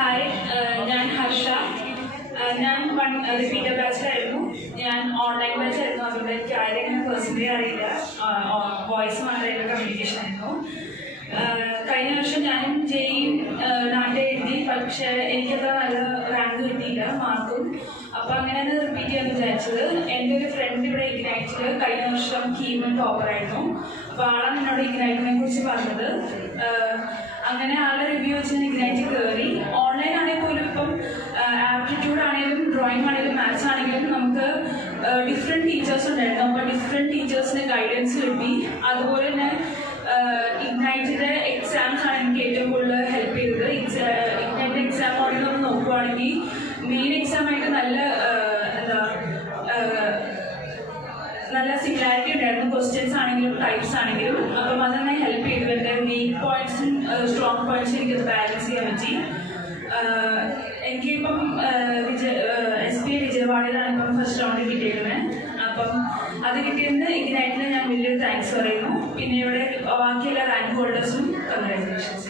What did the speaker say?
Hi, ഞാൻ ഹർഷ. ഞാൻ repeater ബാച്ചിലായിരുന്നു. ഞാൻ ഓൺലൈൻ ബാച്ചായിരുന്നു. അതുകൊണ്ട് എനിക്ക് ആരെയും പേഴ്സണലി അറിയില്ല. വോയിസ് മാത്രമായിട്ട് കമ്മ്യൂണിക്കേഷൻ ആയിരുന്നു. കഴിഞ്ഞ വർഷം ഞാനും ജെയും നാട്ടിൽ എഴുതി. പക്ഷേ എനിക്കത്ര നല്ല റാങ്ക് കിട്ടിയില്ല, മാർക്കും. അപ്പോൾ അങ്ങനെയാണ് റിപ്പീറ്റ് ചെയ്യാൻ വിചാരിച്ചത്. എൻ്റെ ഒരു ഫ്രണ്ട് ഇവിടെ ഇഗ്നൈറ്റിൽ കഴിഞ്ഞ വർഷം കീമൻ ടോപ്പറായിരുന്നു. അപ്പോൾ ആളാണ് എന്നോട് ഇഗ്നൈറ്റിനെ കുറിച്ച് പറഞ്ഞത്. അങ്ങനെ ആളുടെ റിവ്യൂ വെച്ച് ഞാൻ ഇഗ്നൈറ്റിൽ കയറി. ഓൺലൈൻ ആണെങ്കിൽ പോലും ഇപ്പം ആപ്റ്റിറ്റ്യൂഡ് ആണെങ്കിലും ഡ്രോയിങ് ആണെങ്കിലും മാത്സ് ആണെങ്കിലും നമുക്ക് ഡിഫറെൻറ്റ് ടീച്ചേഴ്സ് ഉണ്ടായിരുന്നു. അപ്പോൾ ഡിഫറെൻറ്റ് ടീച്ചേഴ്സിന് ഗൈഡൻസ് കിട്ടി. അതുപോലെ തന്നെ ഇഗ്നൈറ്റിൻ്റെ എക്സാംസ് ആണ് എനിക്ക് ഏറ്റവും കൂടുതൽ ഹെൽപ്പ് ചെയ്തത്. ഇഗ്നൈറ്റ് എക്സാം ആണെങ്കിൽ നമ്മൾ നോക്കുവാണെങ്കിൽ മെയിൻ എക്സാമായിട്ട് നല്ല സിമിലാരിറ്റി ഉണ്ടായിരുന്നു. ക്വസ്റ്റ്യൻസ് ആണെങ്കിലും ടൈപ്സ് ആണെങ്കിലും. അപ്പം അത് തന്നെ ഹെൽപ്പ് ചെയ്തു. എൻ്റെ വീക്ക് പോയിന്റ്സും സ്ട്രോങ് പോയിന്റ്സും എനിക്കത് ബാലൻസ് ചെയ്യാൻ പറ്റി. എനിക്കിപ്പം SP വിജയവാഡയിലാണ് ഇപ്പം ഫസ്റ്റ് റൗണ്ടിൽ കിട്ടിയിരുന്നത്. അപ്പം അത് കിട്ടിയതിന് ഇഗ്നൈറ്റിന് ഞാൻ വലിയൊരു താങ്ക്സ് പറയുന്നു. പിന്നെ ഇവിടെ ബാക്കിയുള്ള റാങ്ക് ഹോൾഡേഴ്സും കൺഗ്രാജുലേഷൻസ്.